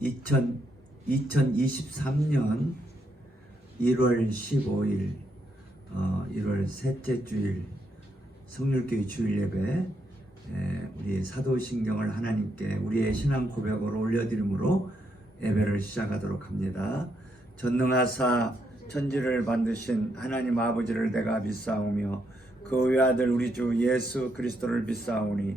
2000, 2023년 1월 15일 어, 1월 셋째 주일 성률교회 주일 예배 에, 우리 사도신경을 하나님께 우리의 신앙 고백으로 올려드림으로 예배를 시작하도록 합니다. 전능하사 천지를 만드신 하나님 아버지를 내가 믿사오며 그 외아들 우리 주 예수 그리스도를 믿사오니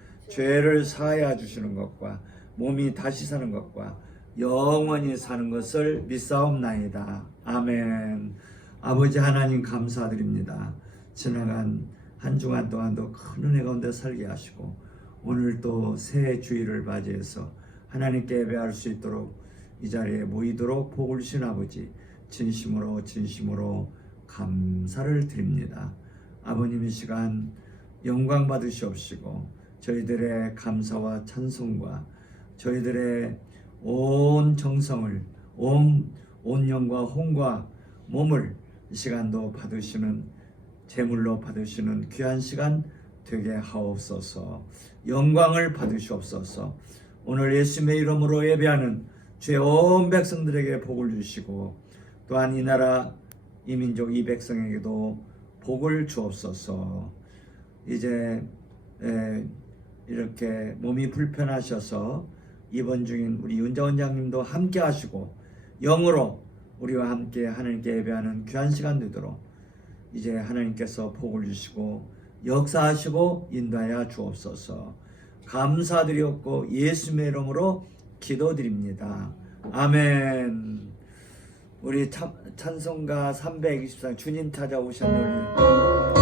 죄를 사하여 주시는 것과 몸이 다시 사는 것과 영원히 사는 것을 믿사옵나이다. 아멘. 아버지 하나님 감사드립니다. 지나간 한 주간 동안도 큰 은혜 가운데 살게 하시고 오늘 또 새 주일을 맞이해서 하나님께 예배할 수 있도록 이 자리에 모이도록 복을 주신 아버지 진심으로 진심으로 감사를 드립니다. 아버님 이 시간 영광 받으시옵시고 저희들의 감사와 찬송과 저희들의 온 정성을 온, 온 영과 혼과 몸을 이 시간도 받으시는 제물로 받으시는 귀한 시간 되게 하옵소서. 영광을 받으시옵소서. 오늘 예수님의 이름으로 예배하는 주의 온 백성들에게 복을 주시고 또한 이 나라 이 민족 이 백성에게도 복을 주옵소서. 이제 에, 이렇게 몸이 불편하셔서 입원 중인 우리 윤자 원장님도 함께 하시고 영으로 우리와 함께 하나님께 예배하는 귀한 시간 되도록 이제 하나님께서 복을 주시고 역사하시고 인도하여 주옵소서. 감사드리옵고 예수님의 이름으로 기도드립니다. 아멘. 우리 참, 찬송가 324 주님 찾아오셨노니. 주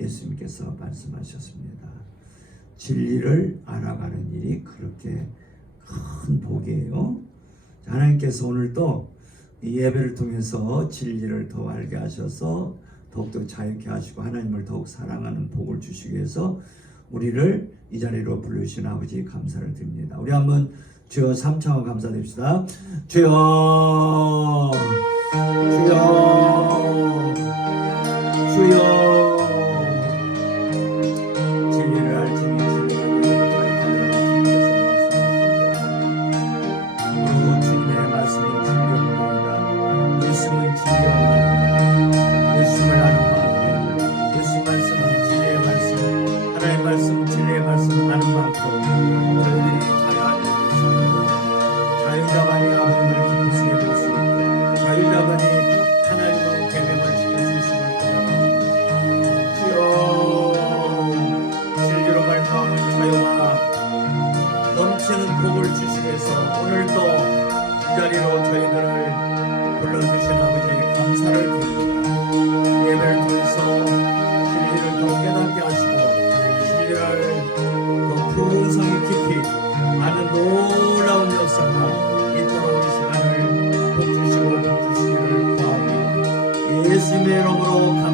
예수님께서 말씀하셨습니다. 진리를 알아가는 일이 그렇게 큰 복이에요. 하나님께서 오늘도 예배를 통해서 진리를 더 알게 하셔서 더욱더 자유케 하시고 하나님을 더욱 사랑하는 복을 주시기 위해서 우리를 이 자리로 부르신 아버지 감사를 드립니다. 우리 한번 주여 3차원 감사드립시다. 주여 주여 しめろぶろ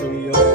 to your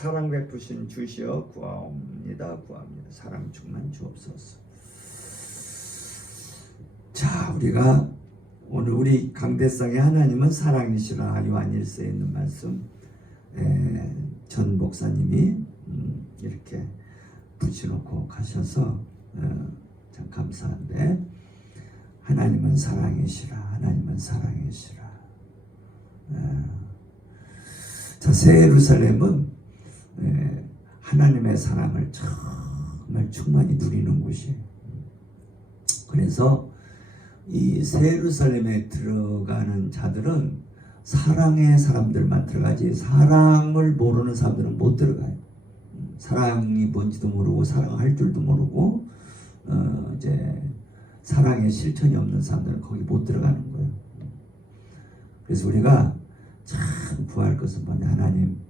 사랑 베푸신 주시여 구하옵니다. 구합니다. 사랑 충만 주옵소서. 자 우리가 오늘 우리 강대상의 하나님은 사랑이시라 요한일서에 있는 말씀. 에, 전 목사님이 음, 이렇게 붙여놓고 가셔서 어, 참 감사한데 하나님은 사랑이시라 하나님은 사랑이시라. 어, 자, 새 예루살렘은 에, 하나님의 사랑을 정말 충만히 누리는 곳이에요. 그래서 이새 예루살렘에 들어가는 자들은 사랑의 사람들만 들어가지 사랑을 모르는 사람들은 못 들어가요. 음, 사랑이 뭔지도 모르고 사랑할 줄도 모르고 어, 이제 사랑의 실천이 없는 사람들은 거기 못 들어가는 거예요. 그래서 우리가 참 구할 것은 뭐냐 하나님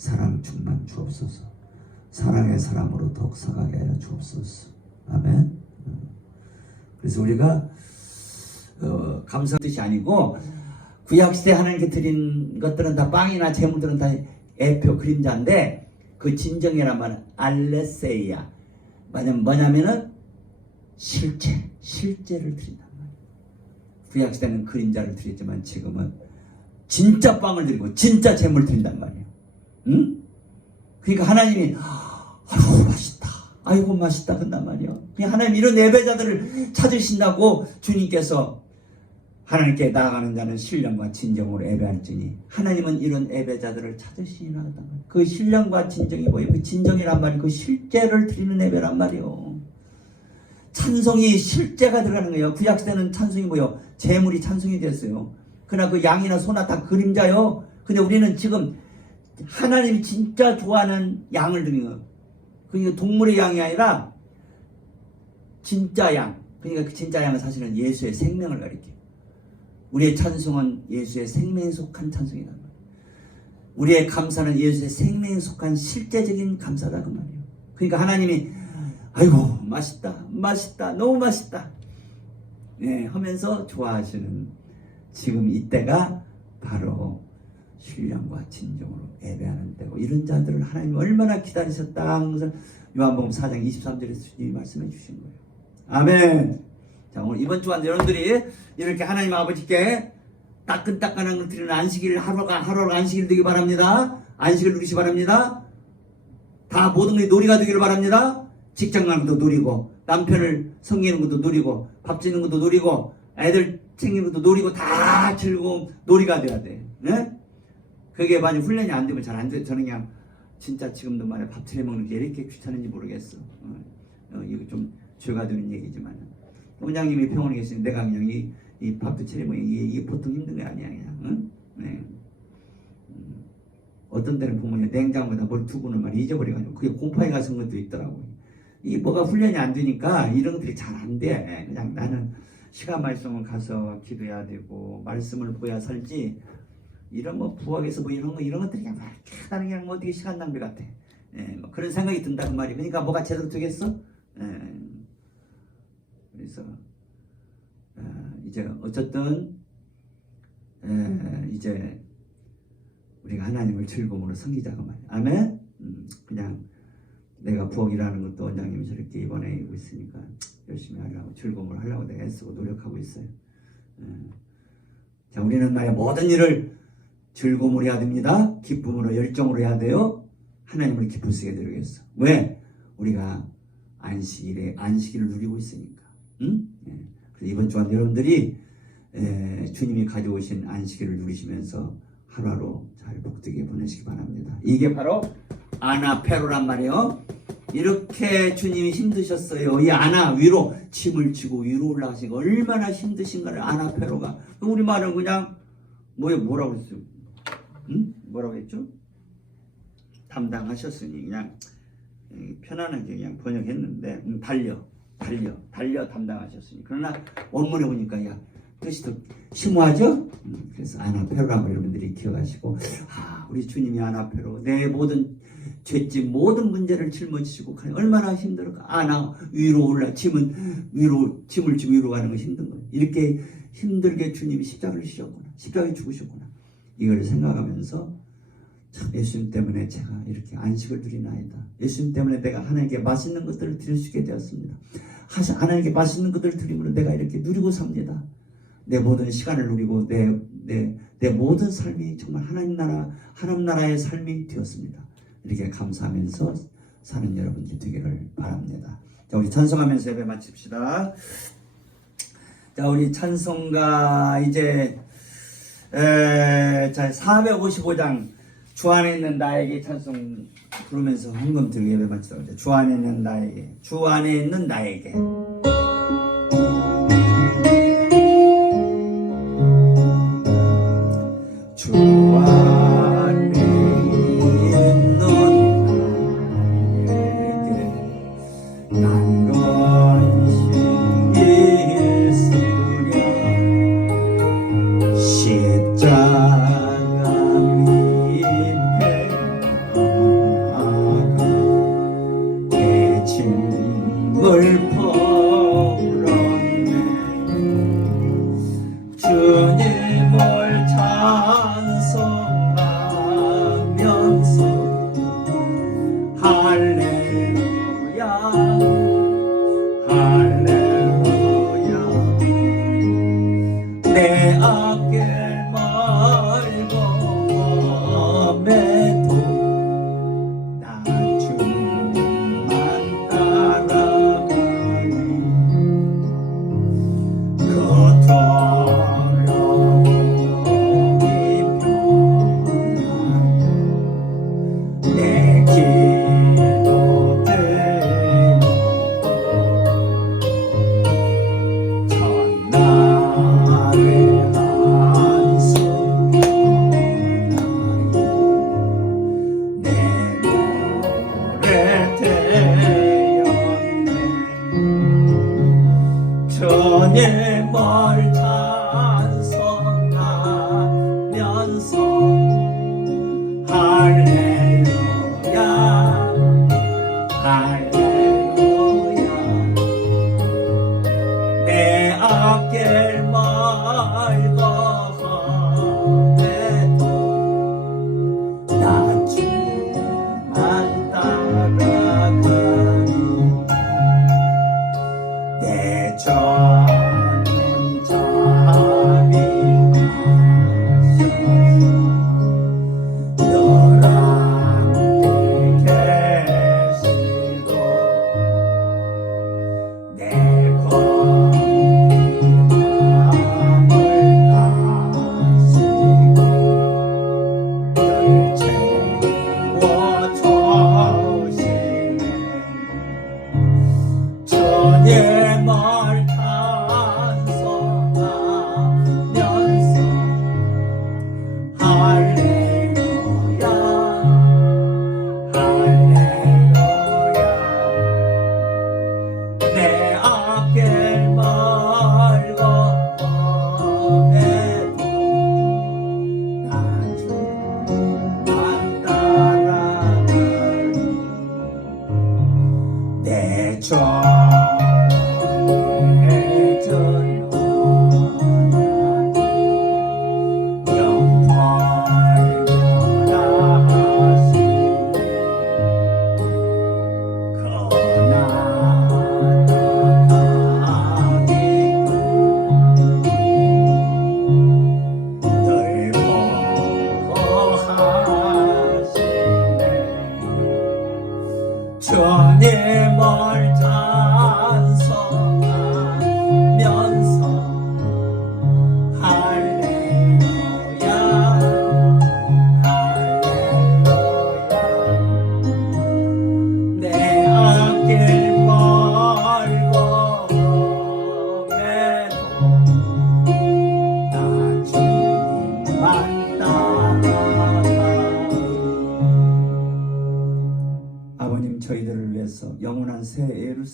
사랑 충만 주옵소서 사랑의 사람으로 더욱 서가게 하여 주옵소서 아멘 어. 그래서 우리가 어, 감사 뜻이 아니고 구약 시대 하나님께 드린 것들은 다 빵이나 재물들은 다 애표 그림자인데 그 진정이란 말은 알레세이야 뭐냐면 뭐냐면은 실체 실제를 드린단 말이에요 구약 시대는 그림자를 드렸지만 지금은 진짜 빵을 드리고 진짜 재물 드린단 말이에요. 응? 그러니까 하나님이 아이고 맛있다. 아이고 맛있다 한단 말이에요. 그냥 하나님 이런 예배자들을 찾으신다고 주님께서 하나님께 나아가는 자는 신령과 진정으로 예배할지니 하나님은 이런 예배자들을 찾으시나 말이에요. 그 신령과 진정이 뭐예요? 그 진정이란 말이 그 실제를 드리는 예배란 말이에요. 찬송이 실제가 들어가는 거예요. 구약 시대는 찬송이 뭐요? 재물이 찬송이 됐어요. 그러나 그 양이나 소나 다 그림자요. 근데 우리는 지금 하나님이 진짜 좋아하는 양을 드리는 거예요. 그러니까 동물의 양이 아니라 진짜 양. 그러니까 그 진짜 양은 사실은 예수의 생명을 가리켜요. 우리의 찬송은 예수의 생명에 속한 찬송이란 말이에요. 우리의 감사는 예수의 생명에 속한 실제적인 감사다 그 말이에요. 그러니까 하나님이 아이고 맛있다 맛있다 너무 맛있다 네, 하면서 좋아하시는 지금 이때가 바로 신령과 진정으로 예배하는 때고 이런 자들을 하나님 얼마나 기다리셨다 항상 요한복음 4장 23절에서 주님이 말씀해 주신 거예요. 아멘. 자 오늘 이번 주간 여러분들이 이렇게 하나님 아버지께 따끈따끈한 걸 드리는 안식일 하루가 하루가 안식일 되기 바랍니다. 안식을 누리시 바랍니다. 다 모든 것이 놀이가 되기를 바랍니다. 직장 가는 것도 누리고 남편을 섬기는 것도 누리고 밥 짓는 것도 누리고 애들 챙기는 것도 누리고 다 즐거운 놀이가 돼야 돼. 네? 그게 만약 훈련이 안 되면 잘 안 돼. 저는 그냥 진짜 지금도 말해 밥 차려 먹는 게 이렇게 귀찮은지 모르겠어. 어, 어, 이거 좀 죄가 되는 얘기지만 원장님이 병원에 내가 그냥 이, 이 밥도 차리면 이게, 이게 보통 힘든 게 아니야 그냥 응? 네. 음. 어떤 때는 보면 냉장고에다 뭘 두고는 말 잊어버려가지고 그게 공파에 가서 것도 있더라고 이 뭐가 훈련이 안 되니까 이런 것들이 잘 안 돼 그냥 나는 시간 말씀을 가서 기도해야 되고 말씀을 보야 살지 이런 뭐 부엌에서 뭐 이런 거 이런 것들이 그냥 막게 그냥 뭐 어떻게 시간 낭비 같아 예, 뭐 그런 생각이 든다는 말이 그러니까 뭐가 제대로 되겠어? 예. 그래서 어, 이제 어쨌든 에, 이제 우리가 하나님을 즐거움으로 섬기자고 말이야. 아멘. 음, 그냥 내가 부엌이라는 것도 원장님이 저렇게 이번에 이고 있으니까 열심히 하려고 즐거움을 하려고 내가 애쓰고 노력하고 있어요. 에. 자, 우리는 말이야 모든 일을 즐거움으로 해야 됩니다. 기쁨으로 열정으로 해야 돼요. 하나님을 기쁘시게 드리겠어. 왜? 우리가 안식일에 안식일을 누리고 있으니까. 응? 예. 그래서 이번 주간 여러분들이 에, 주님이 가져오신 안식일을 누리시면서 하루하루 잘 복되게 보내시기 바랍니다. 이게 바로 아나페로란 말이에요. 이렇게 주님이 힘드셨어요. 이 아나 위로 짐을 지고 위로 올라가신 거 얼마나 힘드신가를 아나페로가 우리 말은 그냥 뭐에 뭐라고 했어요? 응? 뭐라고 했죠? 담당하셨으니 그냥 편안하게 그냥 번역했는데 음, 달려 달려 달려 담당하셨으니 그러나 원문에 보니까 야 뜻이 더 심오하죠? 음, 그래서 아나페로라고 여러분들이 기억하시고 아 우리 주님이 아나페로 내 모든 죄짐 모든 문제를 짊어지시고 얼마나 힘들까 아나 위로 올라 짐은 위로 짐을 지고 위로 가는 건 힘든 거예요 이렇게 힘들게 주님이 십자가를 지셨구나 십자가에 죽으셨구나 이걸 생각하면서 참 예수님 때문에 제가 이렇게 안식을 누리나이다. 예수님 때문에 내가 하나님께 맛있는 것들을 드릴 수 있게 되었습니다. 하나님께 맛있는 것들을 드림으로 내가 이렇게 누리고 삽니다. 내 모든 시간을 누리고 내, 내, 내 모든 삶이 정말 하나님 나라, 하나님 나라의 삶이 되었습니다. 이렇게 감사하면서 사는 여러분들 되기를 바랍니다. 자, 우리 찬송하면서 예배 마칩시다. 자, 우리 찬송가 이제 에, 자, 455장 주 안에 있는 나에게 찬송 부르면서 헌금 드리고 예배 마치도록 하죠. 주 안에 있는 나에게 주 안에 있는 나에게 주 안에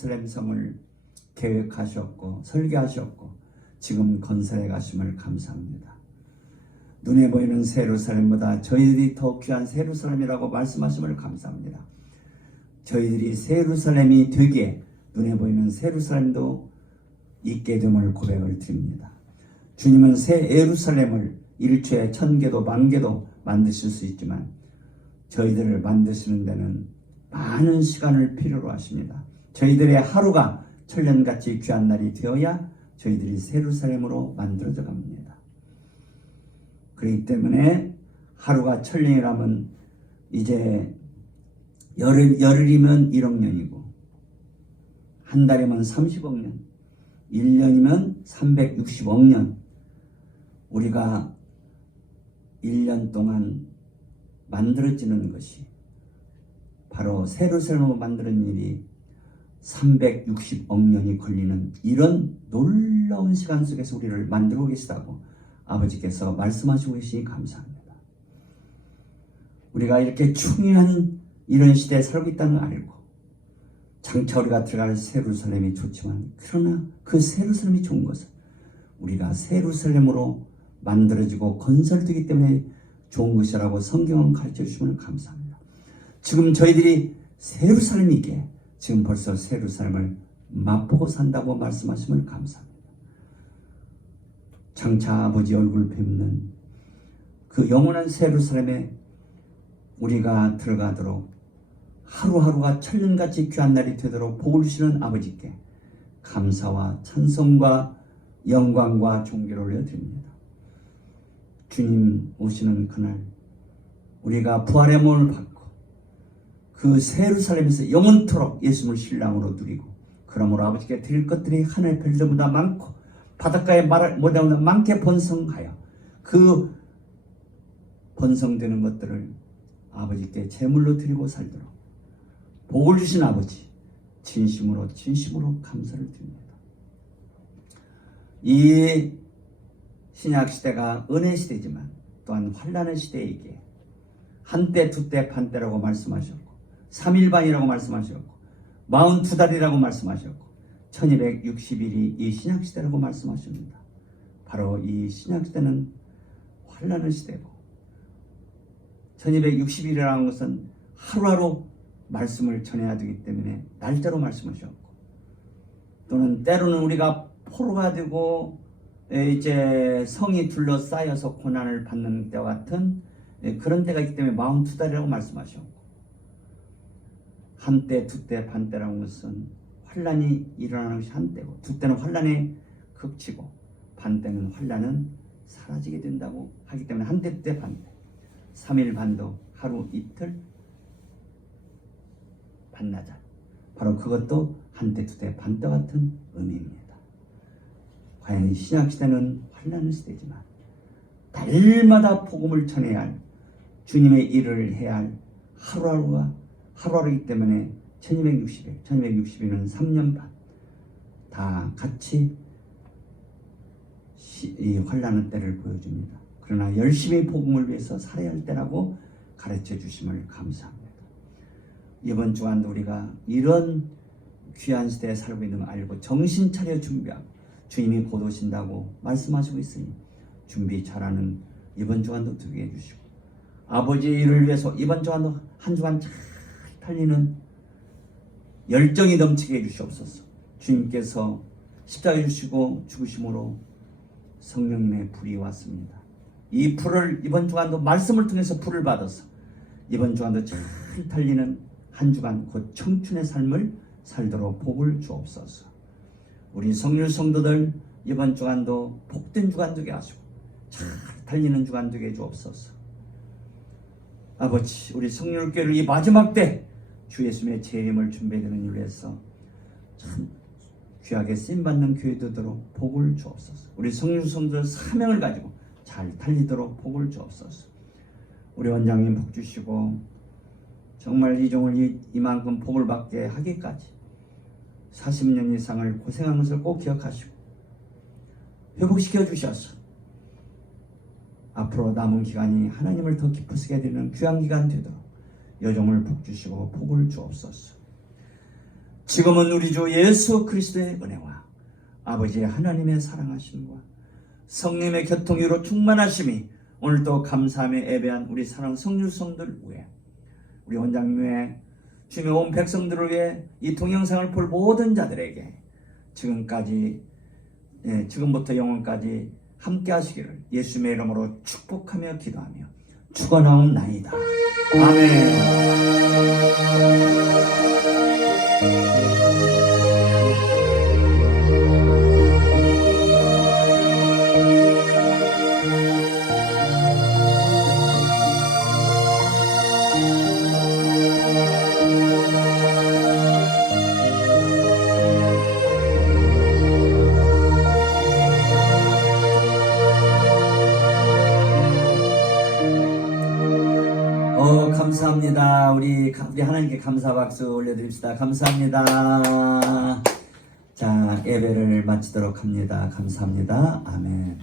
예루살렘 성을 계획하셨고 설계하셨고 지금 건설해 가심을 감사합니다. 눈에 보이는 새 예루살렘보다 저희들이 더 귀한 새 예루살렘이라고 말씀하심을 감사합니다. 저희들이 새 예루살렘이 되기에 눈에 보이는 새 예루살렘도 있게 됨을 고백을 드립니다. 주님은 새 예루살렘을 일초에 천 개도 만 개도 만드실 수 있지만 저희들을 만드시는 데는 많은 시간을 필요로 하십니다. 저희들의 하루가 천년같이 귀한 날이 되어야 저희들이 새 예루살렘으로 만들어져 갑니다. 그렇기 때문에 하루가 천년이라면 이제 열흘, 열흘이면 1억 년이고 한 달이면 30억 년 1년이면 360억 년 우리가 1년 동안 만들어지는 것이 바로 새로 만드는 일이 360억 년이 걸리는 이런 놀라운 시간 속에서 우리를 만들고 계시다고 아버지께서 말씀하시고 계시니 감사합니다. 우리가 이렇게 중요한 이런 시대에 살고 있다는 걸 알고 장차 우리가 들어갈 세루살렘이 좋지만 그러나 그 세루살렘이 좋은 것은 우리가 세루살렘으로 만들어지고 건설되기 때문에 좋은 것이라고 성경은 가르쳐 주시면 감사합니다. 지금 저희들이 세루살렘이기에 지금 벌써 세루살렘을 맛보고 산다고 말씀하시면 감사합니다. 장차 아버지 얼굴 뵙는 그 영원한 세루살렘에 우리가 들어가도록 하루하루가 천년같이 귀한 날이 되도록 복을 주시는 아버지께 감사와 찬송과 영광과 존귀를 올려드립니다. 주님 오시는 그날 우리가 부활의 몸을 받고 그 세루살렘에서 영원토록 예수님을 신랑으로 누리고 그러므로 아버지께 드릴 것들이 하늘의 별들보다 많고 바닷가에 못하는 많게 번성하여 그 번성되는 것들을 아버지께 제물로 드리고 살도록 복을 주신 아버지 진심으로 진심으로 감사를 드립니다. 이 신약 시대가 은혜 시대지만 또한 환란의 시대이기에 한때 두때 반때라고 말씀하셨고 3일반이라고 말씀하셨고 42달이라고 말씀하셨고 1260일이 이 신약 시대라고 말씀하십니다. 바로 이 신약 시대는 환란의 시대고 1260일이라는 것은 하루하루 말씀을 전해야 되기 때문에 날짜로 말씀하셨고 또는 때로는 우리가 포로가 되고 이제 성이 둘러싸여서 고난을 받는 때와 같은 그런 때가 있기 때문에 42달이라고 말씀하셨고 한때, 두때, 반때라는 것은 환란이 일어나는 것이 한때고 두때는 환란이 극치고 반때는 환란은 사라지게 된다고 하기 때문에 한때, 두때, 반때 3일 반도 하루 이틀 반나절 바로 그것도 한때 두때 반때 같은 의미입니다. 과연 이 신약 시대는 환란의 시대지만 달마다 복음을 전해야 할 주님의 일을 해야 할 하루하루가 하루하루이기 때문에 1260일, 1260일은 3년 반 다 같이 시, 이 환란의 때를 보여줍니다. 그러나 열심히 복음을 위해서 살아야 할 때라고 가르쳐 주심을 감사합니다. 이번 주간도 우리가 이런 귀한 시대에 살고 있는 걸 알고 정신 차려 준비하고 주님이 곧 오신다고 말씀하시고 있으니 준비 잘하는 이번 주간도 되게 해주시고 아버지 일을 위해서 이번 주간도 한 주간 잘 달리는 열정이 넘치게 해주시옵소서 주님께서 십자가에 주시고 죽으심으로 성령님의 불이 왔습니다 이 불을 이번 주간도 말씀을 통해서 불을 받아서 이번 주간도 잘 달리는 한 주간 곧 청춘의 삶을 살도록 복을 주옵소서. 우리 성률 성도들 이번 주간도 복된 주간 되게 하시고 잘 달리는 주간 되게 주옵소서. 아버지 우리 성률교를 이 마지막 때 주 예수님의 재림을 준비되는 일을 해서 참 귀하게 쓰임받는 교회 되도록 복을 주옵소서. 우리 성률 성도들 사명을 가지고 잘 달리도록 복을 주옵소서. 우리 원장님 복 주시고 정말 이 종을 이, 이만큼 복을 받게 하기까지 40년 이상을 고생한 것을 꼭 기억하시고 회복시켜 주셔서 앞으로 남은 기간이 하나님을 더 기쁘시게 되는 귀한 기간 되도록 여종을 복 주시고 복을 주옵소서. 지금은 우리 주 예수 그리스도의 은혜와 아버지 하나님의 사랑하심과 성령의 교통으로 충만하심이 오늘도 감사함에 예배한 우리 사랑 성률 성들 위해 우리 원장님의 주님의 온 백성들을 위해 이 동영상을 볼 모든 자들에게 지금까지 예, 지금부터 영원까지 함께 하시기를 예수님의 이름으로 축복하며 기도하며 축원하옵나이다. 아멘. 우리 하나님께 감사 박수 올려드립시다. 감사합니다. 자 예배를 마치도록 합니다. 감사합니다. 아멘.